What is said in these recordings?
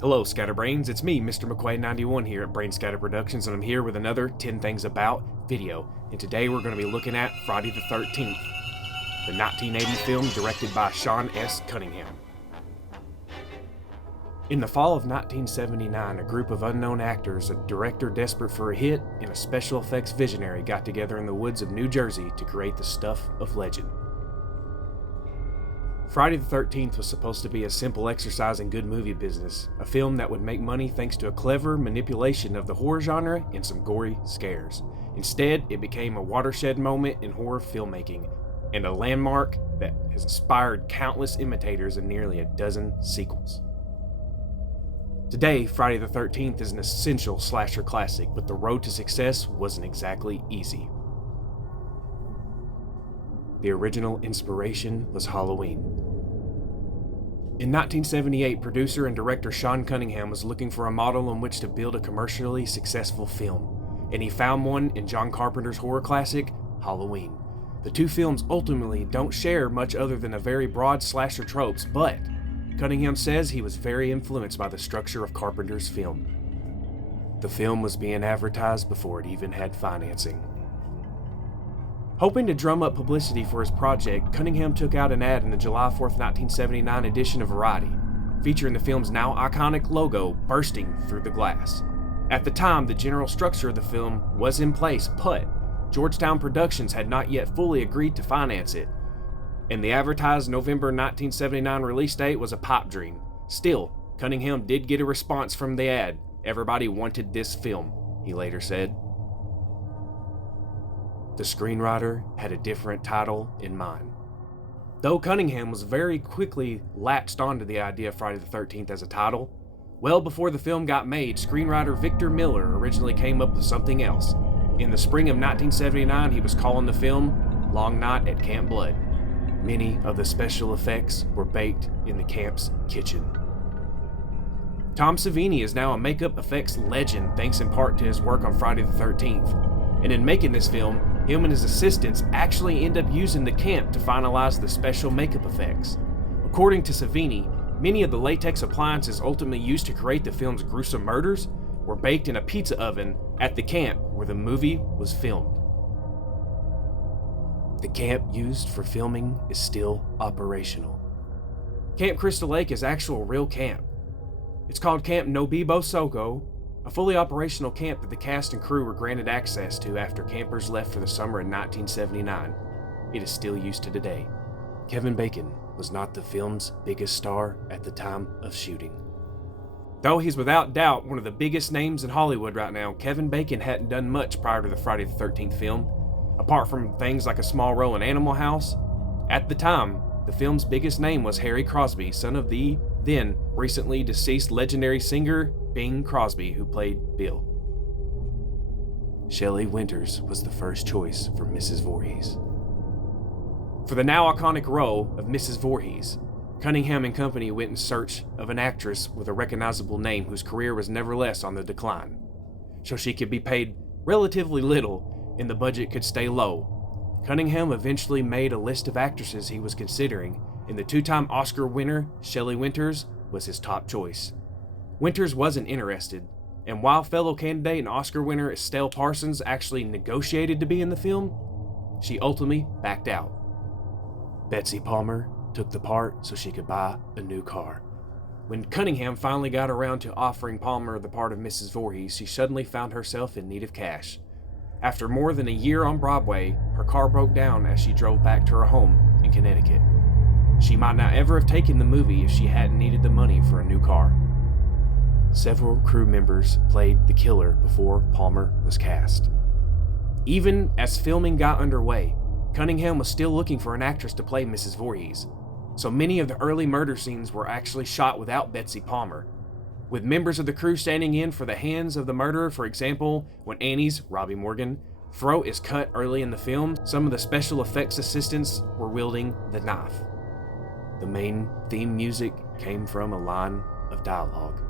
Hello, Scatterbrains. It's me, Mr. McQuay91 here at Brain Scatter Productions, and I'm here with another 10 Things About video. And today we're going to be looking at Friday the 13th, the 1980 film directed by Sean S. Cunningham. In the fall of 1979, a group of unknown actors, a director desperate for a hit, and a special effects visionary got together in the woods of New Jersey to create the stuff of legend. Friday the 13th was supposed to be a simple exercise in good movie business, a film that would make money thanks to a clever manipulation of the horror genre and some gory scares. Instead, it became a watershed moment in horror filmmaking, and a landmark that has inspired countless imitators and nearly a dozen sequels. Today, Friday the 13th is an essential slasher classic, but the road to success wasn't exactly easy. The original inspiration was Halloween. In 1978, producer and director Sean Cunningham was looking for a model on which to build a commercially successful film, and he found one in John Carpenter's horror classic, Halloween. The two films ultimately don't share much other than a very broad slasher tropes, but Cunningham says he was very influenced by the structure of Carpenter's film. The film was being advertised before it even had financing. Hoping to drum up publicity for his project, Cunningham took out an ad in the July 4, 1979 edition of Variety, featuring the film's now iconic logo bursting through the glass. At the time, the general structure of the film was in place, but Georgetown Productions had not yet fully agreed to finance it, and the advertised November 1979 release date was a pipe dream. Still, Cunningham did get a response from the ad. Everybody wanted this film, he later said. The screenwriter had a different title in mind. Though Cunningham was very quickly latched onto the idea of Friday the 13th as a title, well before the film got made, screenwriter Victor Miller originally came up with something else. In the spring of 1979, he was calling the film Long Night at Camp Blood. Many of the special effects were baked in the camp's kitchen. Tom Savini is now a makeup effects legend thanks in part to his work on Friday the 13th. And in making this film, him and his assistants actually end up using the camp to finalize the special makeup effects. According to Savini, many of the latex appliances ultimately used to create the film's gruesome murders were baked in a pizza oven at the camp where the movie was filmed. The camp used for filming is still operational. Camp Crystal Lake is actual real camp. It's called Camp Nobibo Soko, a fully operational camp that the cast and crew were granted access to after campers left for the summer in 1979. It is still used to today. Kevin Bacon was not the film's biggest star at the time of shooting. Though he's without doubt one of the biggest names in Hollywood right now, Kevin Bacon hadn't done much prior to the Friday the 13th film. Apart from things like a small role in Animal House, at the time, the film's biggest name was Harry Crosby, son of the then recently deceased legendary singer Bing Crosby, who played Bill. Shelley Winters was the first choice for Mrs. Voorhees. For the now iconic role of Mrs. Voorhees, Cunningham and company went in search of an actress with a recognizable name whose career was nevertheless on the decline, so she could be paid relatively little and the budget could stay low. Cunningham eventually made a list of actresses he was considering, and the two-time Oscar winner, Shelley Winters, was his top choice. Winters wasn't interested, and while fellow candidate and Oscar winner Estelle Parsons actually negotiated to be in the film, she ultimately backed out. Betsy Palmer took the part so she could buy a new car. When Cunningham finally got around to offering Palmer the part of Mrs. Voorhees, she suddenly found herself in need of cash. After more than a year on Broadway, her car broke down as she drove back to her home in Connecticut. She might not ever have taken the movie if she hadn't needed the money for a new car. Several crew members played the killer before Palmer was cast. Even as filming got underway, Cunningham was still looking for an actress to play Mrs. Voorhees, so many of the early murder scenes were actually shot without Betsy Palmer, with members of the crew standing in for the hands of the murderer. For example, when Annie's, Robbie Morgan, throat is cut early in the film, some of the special effects assistants were wielding the knife. The main theme music came from a line of dialogue.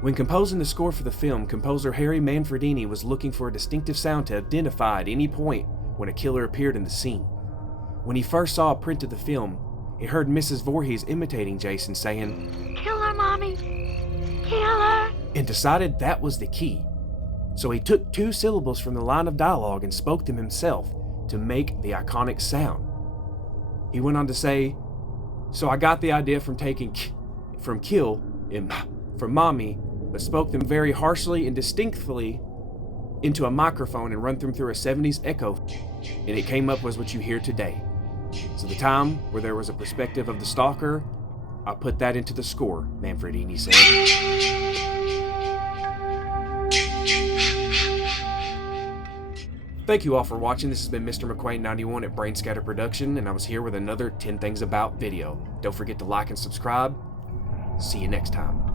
When composing the score for the film, composer Harry Manfredini was looking for a distinctive sound to identify at any point when a killer appeared in the scene. When he first saw a print of the film, he heard Mrs. Voorhees imitating Jason, saying, "Kill him Mommy. Kill her. and decided that was the key. So he took 2 syllables from the line of dialogue and spoke them himself to make the iconic sound. He went on to say, "So I got the idea from taking k from kill and from mommy, but spoke them very harshly and distinctly into a microphone and run them through a 70s echo, and it came up was what you hear today. So the time where there was a perspective of the stalker, I put that into the score," Manfredini said. Thank you all for watching. This has been Mr. McQuain91 at Brainscatter Production, and I was here with another 10 Things About video. Don't forget to like and subscribe. See you next time.